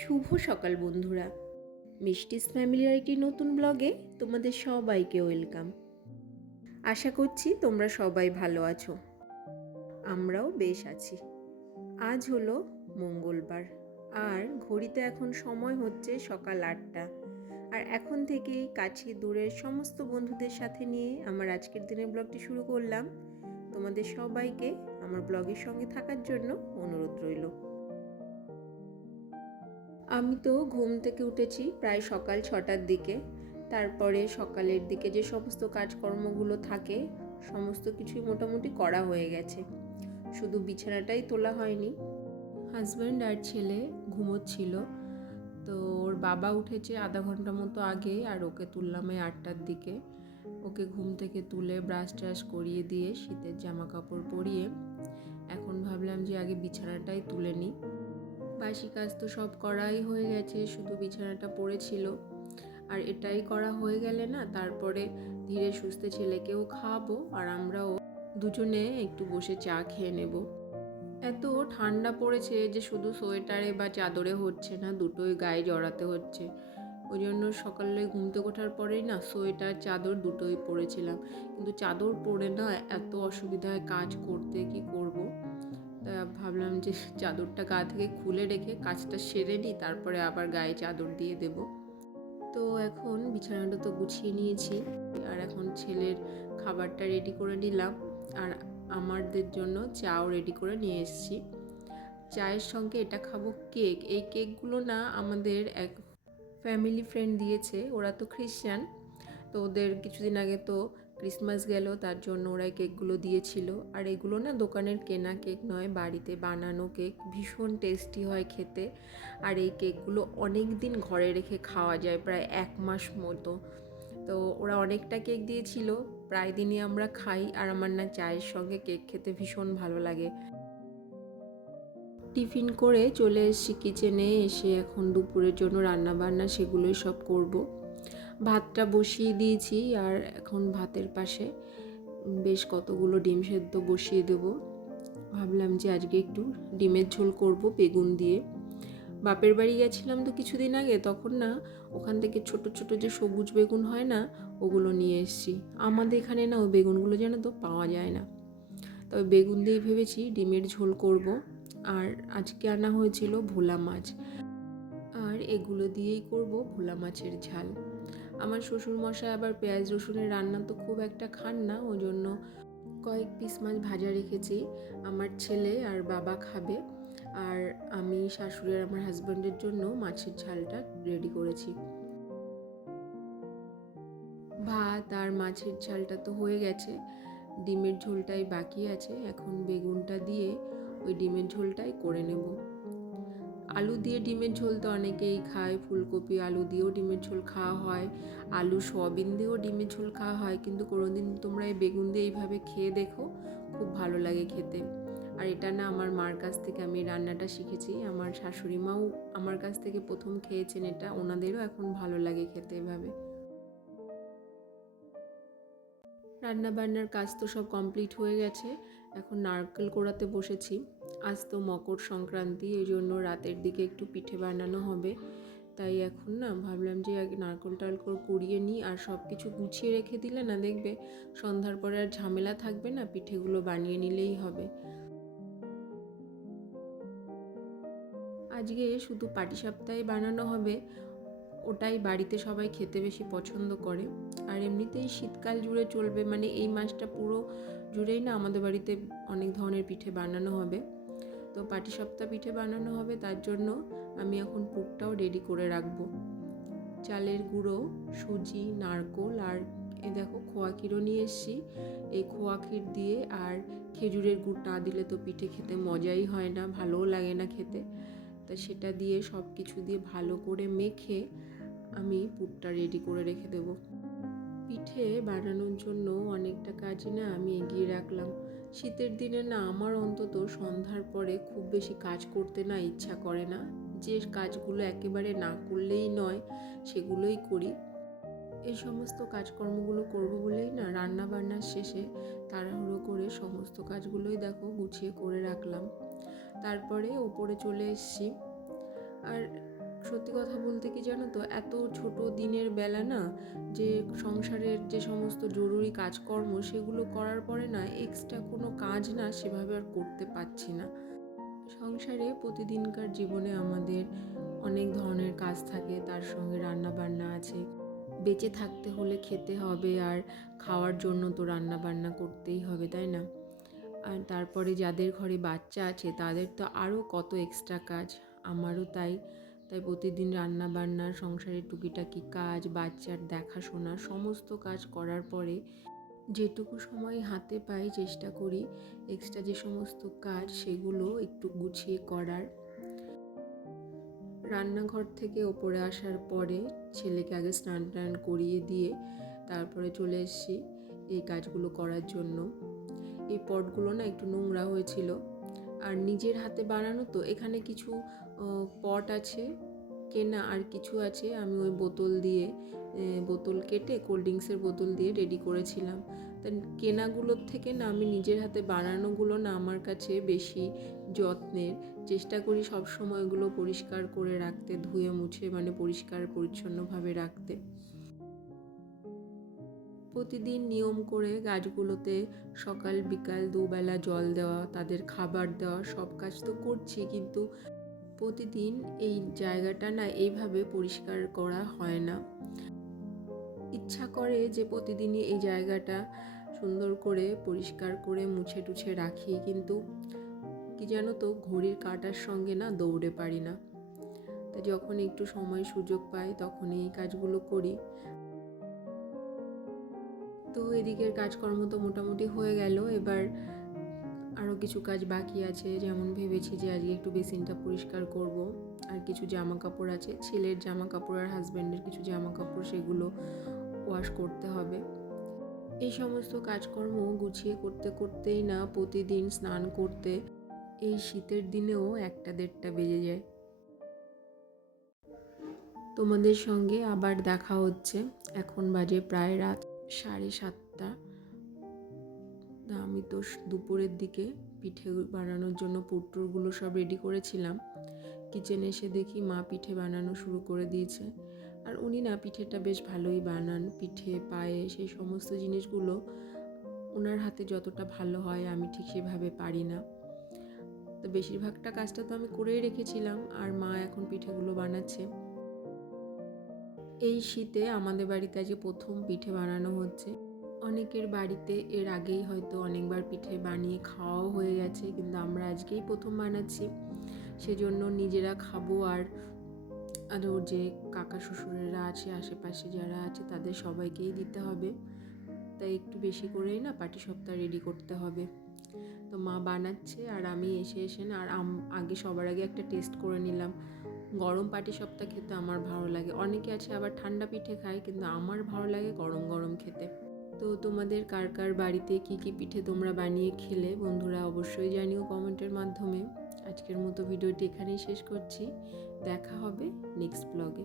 শুভ সকাল বন্ধুরা, মিষ্টিস ফ্যামিলির একটি নতুন ব্লগে তোমাদের সবাইকে ওয়েলকাম। আশা করছি তোমরা সবাই ভালো আছো, আমরাও বেশ আছি। আজ হলো মঙ্গলবার আর ঘড়িতে এখন সময় হচ্ছে সকাল 8টা। আর এখন থেকেই কাছে দূরের সমস্ত বন্ধুদের সাথে নিয়ে আমার আজকের দিনের ব্লগটি শুরু করলাম। তোমাদের সবাইকে আমার ব্লগের সঙ্গে থাকার জন্য অনুরোধ রইল। আমি তো ঘুম থেকে উঠেছি প্রায় সকাল 6টার দিকে। তারপরে সকালের দিকে যে সমস্ত কাজকর্মগুলো থাকে সমস্ত কিছুই মোটামুটি করা হয়ে গেছে, শুধু বিছানাটাই তোলা হয়নি। হাজব্যান্ড আর ছেলে ঘুমোচ্ছিল, তো ওর বাবা উঠেছে আধা ঘন্টা মতো আগে আর ওকে তুললাম এই 8টার দিকে। ওকে ঘুম থেকে তুলে ব্রাশ ট্রাশ করিয়ে দিয়ে শীতের জামা কাপড় পরিয়ে এখন ভাবলাম যে আগে বিছানাটাই তুলে নিই। বাসি কাজ তো সব করাই হয়ে গেছে, শুধু বিছানাটা পড়েছিল। আর এটাই করা হয়ে গেলে না তারপরে ধীরে সুস্থে ছেলেকেও খাওয়াবো আর আমরাও দুজনে একটু বসে চা খেয়ে নেব। এত ঠান্ডা পড়েছে যে শুধু সোয়েটারে বা চাদরে হচ্ছে না, দুটোই গায়ে জড়াতে হচ্ছে। ওই জন্য সকালে ঘুম থেকে ওঠার পরেই না সোয়েটার চাদর দুটোই পরেছিলাম, কিন্তু চাদর পরে না এত অসুবিধা হয় কাজ করতে, কি করব। তা ভাবলাম যে চাদরটা গা থেকে খুলে রেখে কাজটা সেরে নিই, তারপরে আবার গায়ে চাদর দিয়ে দেব। তো এখন বিছানাটা তো গুছিয়ে নিয়েছি আর এখন ছেলের খাবারটা রেডি করে নিলাম আর আমাদের জন্য চাও রেডি করে নিয়ে এসেছি। চায়ের সঙ্গে এটা খাবো কেক। এই কেকগুলো না আমাদের এক ফ্যামিলি ফ্রেন্ড দিয়েছে, ওরা তো খ্রিস্টান, তো ওদের কিছুদিন আগে তো ক্রিসমাস গেল, তার জন্য ওরা কেকগুলো দিয়েছিল। আর এগুলো না দোকানের কেনা কেক নয়, বাড়িতে বানানো কেক, ভীষণ টেস্টি হয় খেতে। আর এই কেকগুলো অনেক দিন ঘরে রেখে খাওয়া যায়, প্রায় 1 মাস মতো। তো ওরা অনেকটা কেক দিয়েছিল, প্রায় দিনই আমরা খাই। আর আমার না চায়ের সঙ্গে কেক খেতে ভীষণ ভালো লাগে। টিফিন করে চলে এসেছি কিচেনে, এসে এখন দুপুরের জন্য রান্না বান্না সেগুলোই সব করব। ভাতটা বসিয়ে দিয়েছি আর এখন ভাতের পাশে বেশ কতগুলো ডিম সেদ্ধ বসিয়ে দেব। ভাবলাম যে আজকে একটু ডিমের ঝোল করব বেগুন দিয়ে। বাপের বাড়ি গেছিলাম তো কিছুদিন আগে, তখন না ওখান থেকে ছোট ছোট যে সবুজ বেগুন হয় না ওগুলো নিয়ে এসেছি। আমাদের এখানে না ওই বেগুনগুলো যেন তো পাওয়া যায় না, তবে বেগুন দিয়েই ভেবেছি ডিমের ঝোল করব। আর আজকে আনা হয়েছিল ভোলা মাছ, আর এগুলো দিয়েই করব ভোলা মাছের ঝাল। আমার শ্বশুরমশাই আবার পেঁয়াজ রসুনের রান্না তো খুব একটা খান না, ওই জন্য কয়েক পিস মাছ ভাজা রেখেছি। আমার ছেলে আর বাবা খাবে, আর আমি শাশুড়ি আর আমার হাজব্যান্ডের জন্য মাছের ঝালটা রেডি করেছি। ভাত আর মাছের ঝালটা তো হয়ে গেছে, ডিমের ঝোলটাই বাকি আছে। এখন বেগুনটা দিয়ে ওই ডিমের ঝোলটাই করে নেব। আলু দিয়ে ডিমের ঝোল তো অনেকেই খায়, ফুলকপি আলু দিয়েও ডিমের ঝোল খাওয়া হয়, আলু সয়াবিন দিয়েও ডিমের ঝোল খাওয়া হয়, কিন্তু কোনোদিন তোমরা এই বেগুন দিয়ে এইভাবে খেয়ে দেখো, খুব ভালো লাগে খেতে। আর এটা না আমার মার কাছ থেকে আমি রান্নাটা শিখেছি, আমার শাশুড়ি মাও আমার কাছ থেকে প্রথম খেয়েছেন এটা, ওনাদেরও এখন ভালো লাগে খেতে এভাবে। রান্না বান্নার কাজ তো সব কমপ্লিট হয়ে গেছে, এখন নারকেল কোড়াতে বসেছি। আজ তো মকর সংক্রান্তি, এই জন্য রাতের দিকে একটু পিঠে বানানো হবে। তাই এখন না ভাবলাম যে আগে নারকেল টারকেল কুড়িয়ে নিই, আর সব কিছু গুছিয়ে রেখে দিলে না দেখবে সন্ধ্যার পরে আর ঝামেলা থাকবে না, পিঠেগুলো বানিয়ে নিলেই হবে। আজকে শুধু পাটিসাপটাই বানানো হবে, ওটাই বাড়িতে সবাই খেতে বেশি পছন্দ করে। আর এমনিতেই শীতকাল জুড়ে চলবে, মানে এই মাসটা পুরো জুড়েই না আমাদের বাড়িতে অনেক ধরনের পিঠে বানানো হবে। তো পাটিসাপটা পিঠে বানানো হবে, তার জন্য আমি এখন পুরটাও রেডি করে রাখবো। চালের গুঁড়ো, সুজি, নারকোল আর এই দেখো খোয়া ক্ষীরও নিয়ে এসেছি। এই খোয়া ক্ষীর দিয়ে আর খেজুরের গুড় না দিলে তো পিঠে খেতে মজাই হয় না, ভালোও লাগে না খেতে। তা সেটা দিয়ে সব কিছু দিয়ে ভালো করে মেখে আমি পুরটা রেডি করে রেখে দেব। পিঠে বানানোর জন্য অনেকটা কাজই না আমি এগিয়ে রাখলাম। শীতের দিনে না আমার অন্তত সন্ধ্যার পরে খুব বেশি কাজ করতে না ইচ্ছা করে না, যে কাজগুলো একেবারে না করলেই নয় সেগুলোই করি। এই সমস্ত কাজকর্মগুলো করব বলেই না রান্না বান্নার শেষে তাড়াহুড়ো করে সমস্ত কাজগুলোই দেখো গুছিয়ে করে রাখলাম। তারপরে ওপরে চলে এসেছি। আর সত্যি কথা বলতে কি জানো তো, এত ছোট দিনের বেলা না, যে সংসারের যে সমস্ত জরুরি কাজকর্ম সেগুলো করার পরে না এক্সট্রা কোনো কাজ না সেভাবে আর করতে পারছি না। সংসারে প্রতিদিনকার জীবনে আমাদের অনেক ধরনের কাজ থাকে, তার সঙ্গে রান্না বান্না আছে। বেঁচে থাকতে হলে খেতে হবে, আর খাওয়ার জন্য তো রান্না বান্না করতেই হবে, তাই না? আর তারপরে যাদের ঘরে বাচ্চা আছে তাদের তো আরও কত এক্সট্রা কাজ, আমারও তাই প্রতিদিন রান্না বান্না, সংসারের টুকিটাকি কাজ, বাচ্চার দেখাশোনা সমস্ত কাজ করার পরে যেটুকু সময় হাতে পাই চেষ্টা করি এক্সট্রা যে সমস্ত কাজ সেগুলো একটু গুছিয়ে করার। রান্নাঘর থেকে ওপরে আসার পরে ছেলেকে আগে স্নান টান করিয়ে দিয়ে তারপরে চলে এসেছি এই কাজগুলো করার জন্য। এই পটগুলো না একটু নোংরা হয়েছিল, আর নিজের হাতে বানানো তো, এখানে কিছু পট আছে কেনা আর কিছু আছে আমি ওই বোতল কেটে কোল্ড ড্রিঙ্কসের বোতল দিয়ে রেডি করেছিলাম। তা কেনাগুলোর থেকে না আমি নিজের হাতে বানানোগুলো না আমার কাছে বেশি যত্নের। চেষ্টা করি সব সময় ওগুলো পরিষ্কার করে রাখতে, ধুয়ে মুছে পরিষ্কার পরিচ্ছন্নভাবে রাখতে। প্রতিদিন নিয়ম করে গাছগুলোতে সকাল বিকাল দুবেলা জল দেওয়া, তাদের খাবার দেওয়া, সব কাজ তো করছি, কিন্তু প্রতিদিন এই জায়গাটা না এইভাবে পরিষ্কার করা হয় না। ইচ্ছা করে যে প্রতিদিনই এই জায়গাটা সুন্দর করে পরিষ্কার করে মুছে টুছে রাখি, কিন্তু কি জানো তো, ঘড়ির কাঁটার সঙ্গে না দৌড়ে পারি না। তা যখন একটু সময় সুযোগ পাই তখনই এই কাজগুলো করি। তো এদিকের কাজকর্ম তো মোটামুটি হয়ে গেল, এবার আরও কিছু কাজ বাকি আছে। যেমন ভেবেছি যে আজকে একটু বেসিনটা পরিষ্কার করব, আর কিছু জামা কাপড় আছে, ছেলের জামা কাপড় আর হাজব্যান্ডের কিছু জামা কাপড়, সেগুলো ওয়াশ করতে হবে। এই সমস্ত কাজকর্ম গুছিয়ে করতে করতেই না প্রতিদিন স্নান করতে এই শীতের দিনেও 1টা-1:30টা বেজে যায়। তোমাদের সঙ্গে আবার দেখা হচ্ছে, এখন বাজে প্রায় রাত 7:30। আমি তো দুপুরের দিকে পিঠে বানানোর জন্য পুরগুলো সব রেডি করেছিলাম। কিচেনে এসে দেখি মা পিঠে বানানো শুরু করে দিয়েছে, আর উনি না পিঠেটা বেশ ভালোই বানান। পিঠে পায়েস এই সমস্ত জিনিসগুলো ওনার হাতে যতটা ভালো হয় আমি ঠিক সেভাবে পারি না। তো বেশিরভাগটা কাজটা তো আমি করেই রেখেছিলাম, আর মা এখন পিঠেগুলো বানাচ্ছে। এই শীতে আমাদের বাড়িতে আজকে প্রথম পিঠে বানানো হচ্ছে। অনেকের বাড়িতে এর আগেই হয়তো অনেকবার পিঠে বানিয়ে খাওয়াও হয়ে গেছে, কিন্তু আমরা আজকেই প্রথম বানাচ্ছি। সেজন্য নিজেরা খাবো, আর আরও যে কাকা শ্বশুরেরা আছে আশেপাশে যারা আছে তাদের সবাইকেই দিতে হবে। তাই একটু বেশি করেই না পাটিসাপটা রেডি করতে হবে। তো মা বানাচ্ছে, আর আমি এসে না, আর আগে সবার আগে একটা টেস্ট করে নিলাম। গরম পাটিসাপটা খেতে আমার ভালো লাগে। অনেকে আছে আবার ঠান্ডা পিঠে খায়, কিন্তু আমার ভালো লাগে গরম গরম খেতে। তো তোমাদের কার কার বাড়িতে কি কি পিঠে তোমরা বানিয়ে খেলে বন্ধুরা অবশ্যই জানিও কমেন্টের মাধ্যমে। আজকের মতো ভিডিওটি এখানেই শেষ করছি, দেখা হবে নেক্সট ব্লগে।